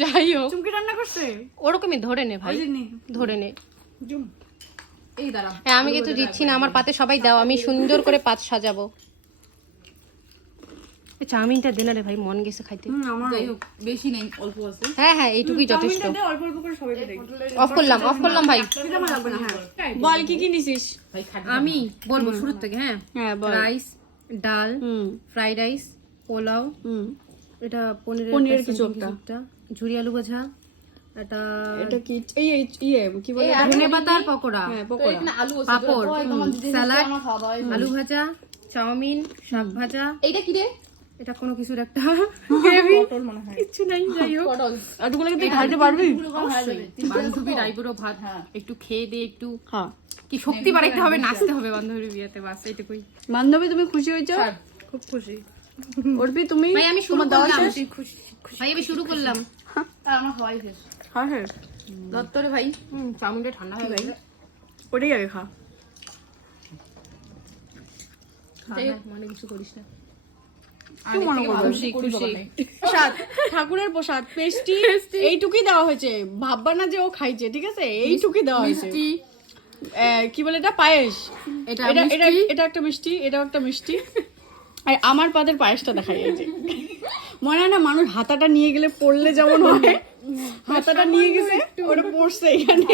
যাই হোক চুমকি রান্না করছে ওরকমই ধরে নে ভাই, ধরে নে। এই দাঁড়া, হ্যাঁ আমি কিন্তু দিচ্ছি না, আমার পাতে সবাই দাও, আমি সুন্দর করে পাত সাজাবো। এই চাউমিনটা দে না রে ভাই, মন গেছে খাইতে। আমার যাই হোক বেশি নেই, অল্প আছে। হ্যাঁ হ্যাঁ এইটুকুই যথেষ্ট। অল্প অল্প করে সবাই দেই। অফ করলাম ভাই। এটা আমার লাগবে না। হ্যাঁ বল কি কি নিছিস? আমি বলবো শুরু থেকে। হ্যাঁ হ্যাঁ বল। রাইস, ডাল, ফ্রাইড রাইস, পোলাও, এটা পনিরের কিছু একটা, ঝুরি আলু ভাজা, এটা কি এই কি বলে, ধনে পাতার পকোড়া, হ্যাঁ পকোড়া, পাপড়, স্যালাড, আলু ভাজা, চাউমিন, শাক ভাজা। এইটা কি রে? এটা কোনো কিছুর একটা গ্রেভি, কিছু নাই। যাই হোক এতগুলো কি খাইতে পারবি? বান্ধবীর আইবুড়ো ভাত একটু খেয়ে দিয়ে একটু হ্যাঁ কি শক্তি বাড়াইতে হবে, নাচতে হবে বান্ধবীর বিয়েতে, বাস এইটুকুই। বান্ধবী তুমি খুশি হয়েছো? খুব খুশি অর্পি তুমি? ভাই, আমি শুরু করলাম ভাই, আমি শুরু করলাম। আমার হয় শেষ। হ্যাঁ হ্যাঁ দত্তরে ভাই চাউমিনটা ঠান্ডা হয়ে গেছে। ওটাই আগে খা। মানে কিছু করিস না। কি মনে করবো? খুশি খুশি। প্রসাদ, ঠাকুরের প্রসাদ, পেস্টি, এইটুকুই দেওয়া হয়েছে। ভাববা না যে ও খাইছে, ঠিক আছে? এইটুকুই দেওয়া হয়েছে। কি বলে এটা, পায়েস। এটা এটা একটা মিষ্টি, এটাও একটা মিষ্টি। আর আমার পাদের পায়েসটা দেখাই, এই যে মনে হয় না মানুষ হাতাটা নিয়ে গেলে পড়লে যেমন হয়, হাতাটা নিয়ে গেছে ওটা পড়ছে এখানে।